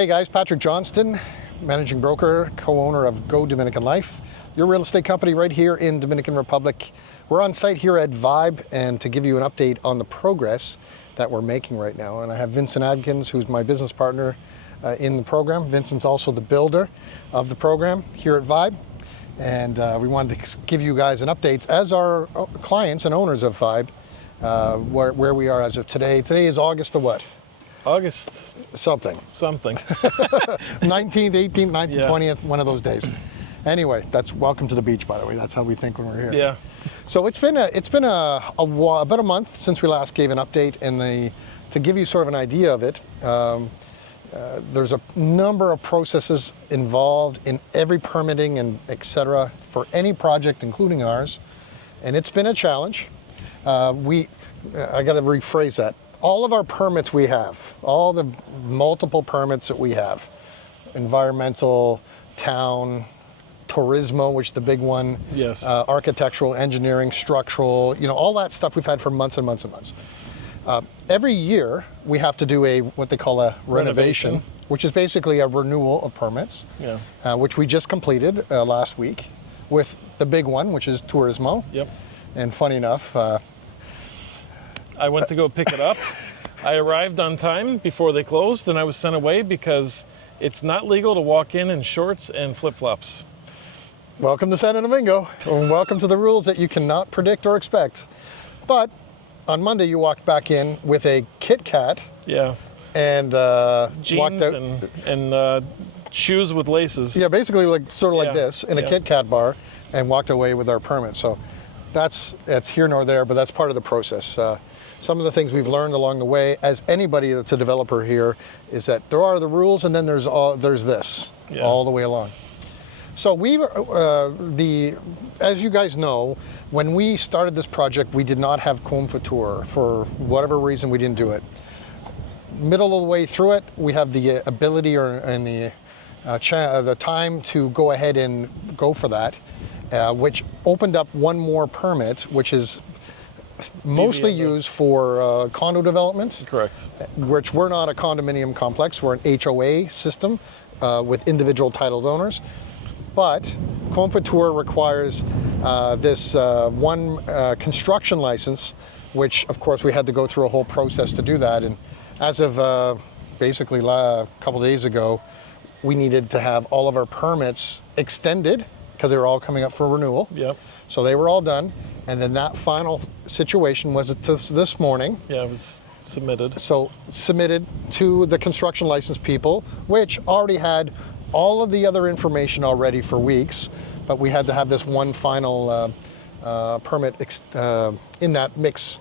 Hey guys, Patrick Johnston, managing broker, co-owner of Go Dominican Life, your real estate company right here in Dominican Republic. We're on site here at Vibe, and to give you an update on the progress that we're making right now. And I have Vincent Adkins, who's my business partner in the program. Vincent's also the builder of the program here at Vibe. And we wanted to give you guys an update as our clients and owners of Vibe, where we are as of today. Today is August the what? August something 19th, 18th, 19th, Yeah. 20th, one of those days. Anyway, that's welcome to the beach, by the way. That's how we think when we're here. Yeah. So it's been about a month since we last gave an update, and to give you sort of an idea of it, there's a number of processes involved in every permitting and etc. for any project, including ours, and it's been a challenge. I got to rephrase that. All of our permits we have, all the multiple permits that we have, environmental, town, Turismo, which is the big one, Yes. Architectural, engineering, structural, all that stuff we've had for months and months and months. Every year we have to do what they call a renovation, which is basically a renewal of permits, which we just completed last week with the big one, which is Turismo. Yep. And funny enough, I went to go pick it up. I arrived on time before they closed, and I was sent away because it's not legal to walk in shorts and flip-flops. welcome to Santo Domingo, and welcome to the rules that you cannot predict or expect. But on Monday you walked back in with a Kit Kat. Yeah. And jeans walked out, and shoes with laces. Yeah, basically like this in a Yeah. Kit Kat bar, and walked away with our permit. So that's here nor there, but that's part of the process. Some of the things we've learned along the way, as anybody that's a developer here, is that there are the rules, and then there's this all the way along. So as you guys know, when we started this project, we did not have Confouture. For whatever reason, we didn't do it. Middle of the way through it, we have the ability and the time to go ahead and go for that, which opened up one more permit, which is mostly used for condo development. Correct. Which we're not a condominium complex, we're an HOA system with individual titled owners. But Confouture requires this one construction license, which of course we had to go through a whole process to do that. And as of basically a couple days ago, we needed to have all of our permits extended because they were all coming up for renewal. Yep. So they were all done. And then that final situation was this morning. Yeah, it was submitted. So submitted to the construction license people, which already had all of the other information already for weeks, but we had to have this one final permit in that mix.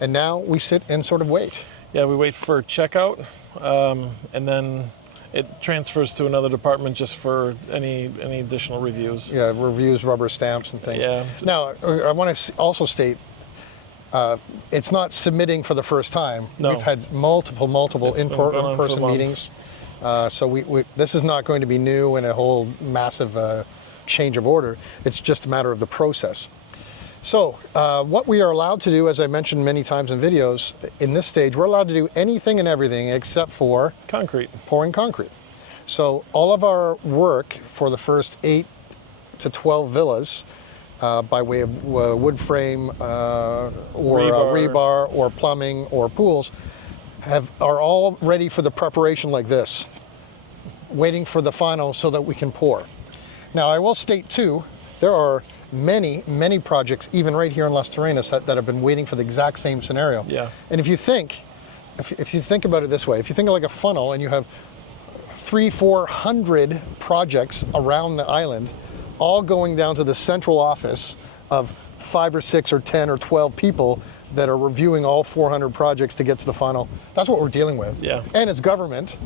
And now we sit and sort of wait. Yeah, we wait for checkout, and then it transfers to another department just for any additional reviews. Yeah, reviews, rubber stamps and things. Yeah. Now, I want to also state, it's not submitting for the first time. No. We've had multiple It's been going on in-person for meetings. So this is not going to be new and a whole massive change of order. It's just a matter of the process. So what we are allowed to do, as I mentioned many times in videos, in this stage, we're allowed to do anything and everything except for pouring concrete. So all of our work for the first 8 to 12 villas, by way of wood frame or rebar or plumbing or pools, are all ready for the preparation like this, waiting for the final so that we can pour. Now I will state too, there are many projects, even right here in Las Terrenas, that have been waiting for the exact same scenario. Yeah. And if you think about it this way, if you think of like a funnel and you have 300-400 projects around the island, all going down to the central office of 5 or 6 or 10 or 12 people that are reviewing all 400 projects to get to the final. That's what we're dealing with. Yeah. And it's government,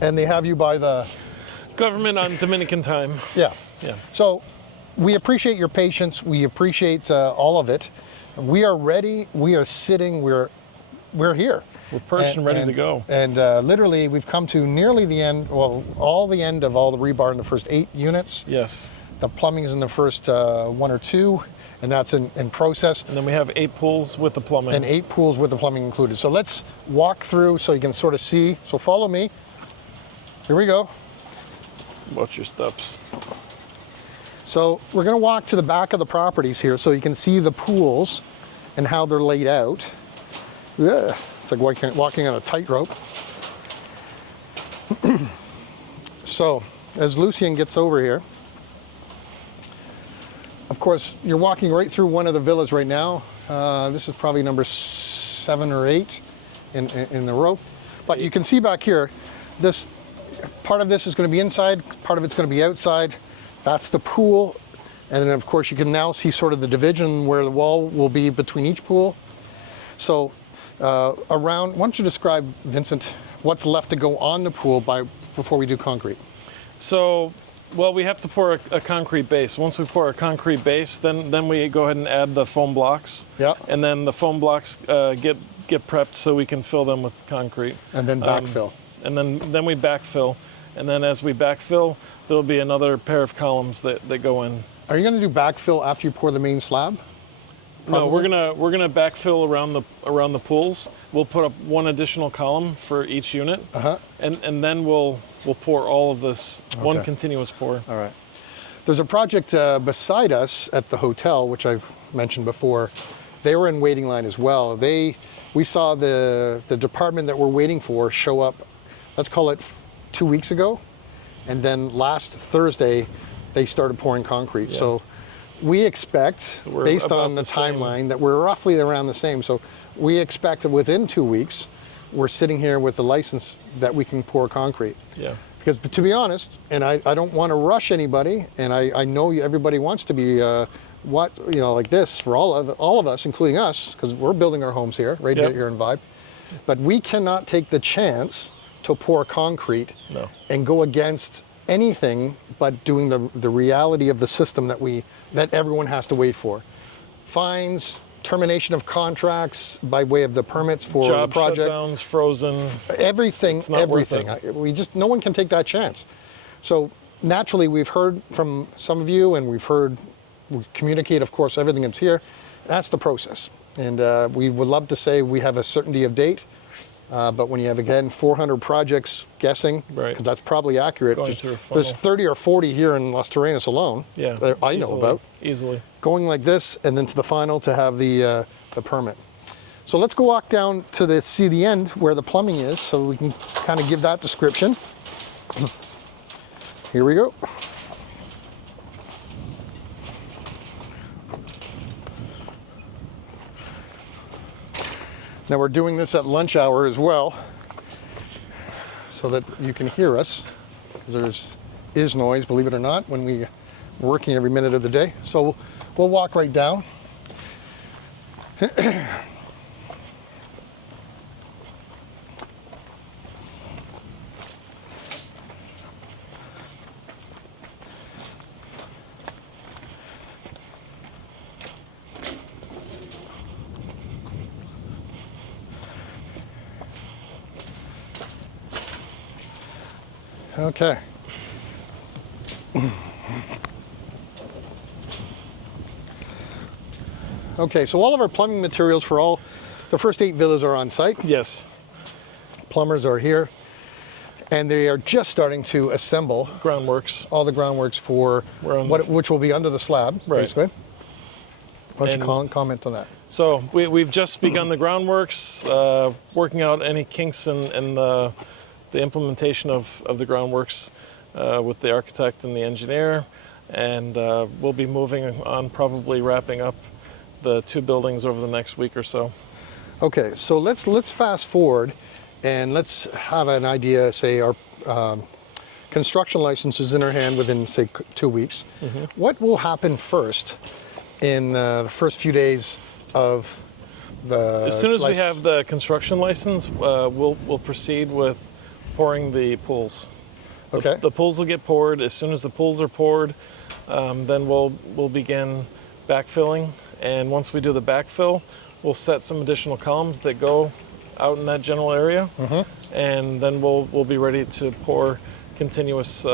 and they have you by the government on Dominican time. Yeah. Yeah. So we appreciate your patience. We appreciate all of it. We are ready. We are sitting. We're here. We're perched and ready to go. And literally, we've come to nearly the end. Well, all the end of all the rebar in the first 8 units. Yes. The plumbing is in the first 1 or 2. And that's in process. And then we have 8 pools with the plumbing. And 8 pools with the plumbing included. So let's walk through so you can sort of see. So follow me. Here we go. Watch your steps. So we're going to walk to the back of the properties here so you can see the pools and how they're laid out. Yeah, it's like walking on a tightrope. So as Lucien gets over here, of course, you're walking right through one of the villas right now. This is probably number 7 or 8 in the row. But you can see back here, this part of this is going to be inside, part of it's going to be outside. That's the pool. And then of course you can now see sort of the division where the wall will be between each pool. So around, why don't you describe, Vincent, what's left to go on the pool before we do concrete? So, well, we have to pour a concrete base. Once we pour a concrete base, then we go ahead and add the foam blocks. Yeah. And then the foam blocks get prepped so we can fill them with concrete. And then backfill. And then we backfill. And then as we backfill, there'll be another pair of columns that go in. Are you going to do backfill after you pour the main slab? Probably? No, we're gonna backfill around the pools. We'll put up one additional column for each unit, and then we'll pour all of this one continuous pour. All right. There's a project beside us at the hotel, which I've mentioned before. They were in waiting line as well. We saw the department that we're waiting for show up, let's call it 2 weeks ago, and then last Thursday they started pouring concrete. Yeah. So we expect, we're based on the same. timeline, that we're roughly around the same. So we expect that within 2 weeks, we're sitting here with the license that we can pour concrete. Yeah. Because to be honest, and I don't want to rush anybody, and I know everybody wants to be like this for all of us, including us, because we're building our homes here, right here in Vibe. But we cannot take the chance to pour concrete and go against anything but doing the reality of the system that everyone has to wait for. Fines, termination of contracts by way of the permits for Job the project. shutdowns, frozen. Everything. No one can take that chance. So naturally, we've heard from some of you, and we communicate, of course, everything that's here. That's the process. And we would love to say we have a certainty of date. But when you have, again, 400 projects guessing, right. that's probably accurate. There's 30 or 40 here in Las Terrenas alone that I know about. Easily. Going like this, and then to the final to have the permit. So let's go walk down to see the end where the plumbing is, so we can kind of give that description. Here we go. Now we're doing this at lunch hour as well, so that you can hear us. There is noise, believe it or not, when we're working every minute of the day. So we'll walk right down. Okay. Okay, so all of our plumbing materials for all the first 8 villas are on site. Yes. Plumbers are here, and they are just starting to assemble Groundworks. all the groundworks for which will be under the slab, basically. Why don't you comment on that? So we've just begun the groundworks, working out any kinks in the implementation of the groundworks with the architect and the engineer, and we'll be moving on, probably wrapping up the 2 buildings over the next week or so. Okay, so let's fast forward, and let's have an idea. Say our construction license is in our hand within, say, 2 weeks. Mm-hmm. What will happen first in the first few days of the As soon as license? we have the construction license, we'll proceed with pouring the pools. Okay. The pools will get poured. As soon as the pools are poured, then we'll begin backfilling. And once we do the backfill, we'll set some additional columns that go out in that general area. Mm-hmm. And then we'll be ready to pour continuous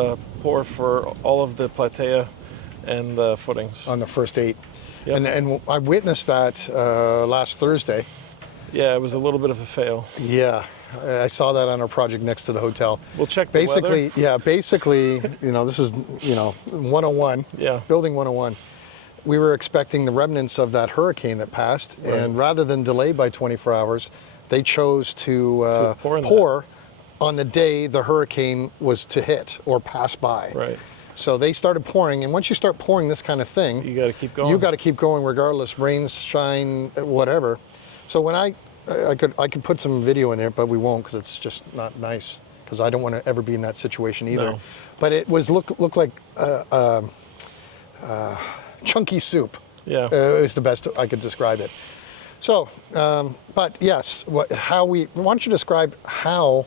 pour for all of the platea and the footings. On the first 8. Yep. And I witnessed that last Thursday. Yeah, it was a little bit of a fail. Yeah, I saw that on our project next to the hotel. We'll check the Basically, weather. yeah, basically, this is, 101, Yeah. building 101. We were expecting the remnants of that hurricane that passed, Right. and rather than delay by 24 hours, they chose to pour in pour on the day the hurricane was to hit or pass by. Right. So they started pouring, and once you start pouring this kind of thing, You got to keep going. you got to keep going regardless, rain, shine, whatever. So when I could put some video in there, but we won't because it's just not nice. Because I don't want to ever be in that situation either. No. But it was looked like chunky soup. Yeah. It was the best I could describe it. So, but yes, why don't you describe how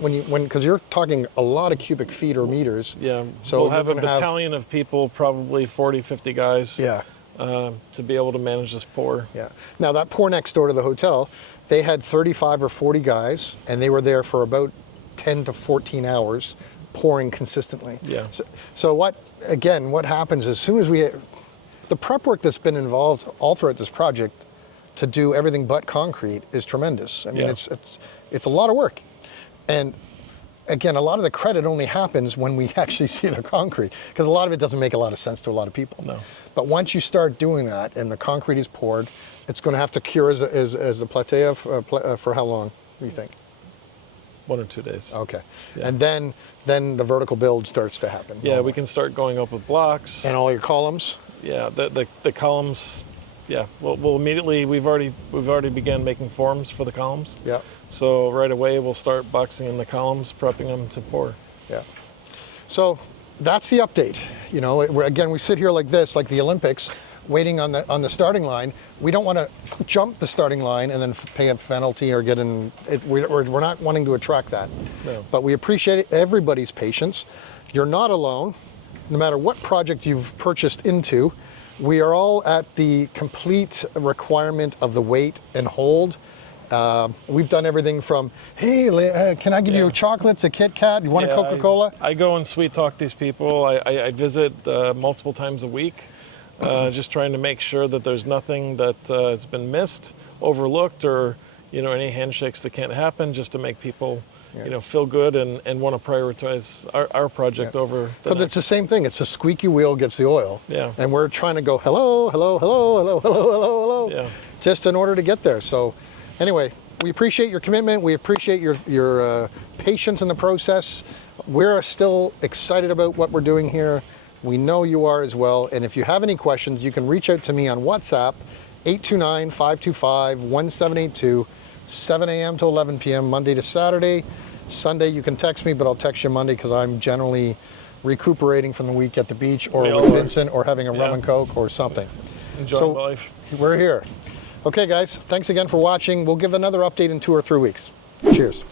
because you're talking a lot of cubic feet or meters. Yeah. So we'll have a you're gonna battalion of people, probably 40, 50 guys. Yeah. To be able to manage this pour. Yeah. Now that pour next door to the hotel, they had 35 or 40 guys, and they were there for about 10 to 14 hours, pouring consistently. Yeah. So what happens as soon as the prep work that's been involved all throughout this project to do everything but concrete is tremendous. I mean, Yeah. it's a lot of work. And again, a lot of the credit only happens when we actually see the concrete, because a lot of it doesn't make a lot of sense to a lot of people. No. But once you start doing that and the concrete is poured, it's going to have to cure as a platea for how long, do you think? 1 or 2 days. Okay. Yeah. And then the vertical build starts to happen. Yeah, we can start going up with blocks. And all your columns? Yeah, the columns. Yeah, we'll immediately. We've already began making forms for the columns. Yeah. So right away we'll start boxing in the columns, prepping them to pour. Yeah. So that's the update. Again, we sit here like this, like the Olympics, waiting on the starting line. We don't want to jump the starting line and then pay a penalty or get in. We're not wanting to attract that. No. But we appreciate everybody's patience. You're not alone. No matter what project you've purchased into, we are all at the complete requirement of the wait and hold. We've done everything from, hey, can I give you chocolates, a Kit Kat? You want a Coca-Cola? I go and sweet talk these people. I visit multiple times a week, just trying to make sure that there's nothing that has been missed, overlooked, or any handshakes that can't happen, just to make people feel good and want to prioritize our project over the But it's the same thing. It's the squeaky wheel gets the oil. Yeah. And we're trying to go hello, hello, hello, hello, hello, hello, hello, Yeah. just in order to get there. So anyway, we appreciate your commitment. We appreciate your patience in the process. We're still excited about what we're doing here. We know you are as well. And if you have any questions, you can reach out to me on WhatsApp, 829-525-1782, 7 a.m. to 11 p.m., Monday to Saturday. Sunday, you can text me, but I'll text you Monday because I'm generally recuperating from the week at the beach or with Vincent or having a rum and Coke or something. Enjoying life. We're here. Okay, guys, thanks again for watching. We'll give another update in 2 or 3 weeks. Cheers.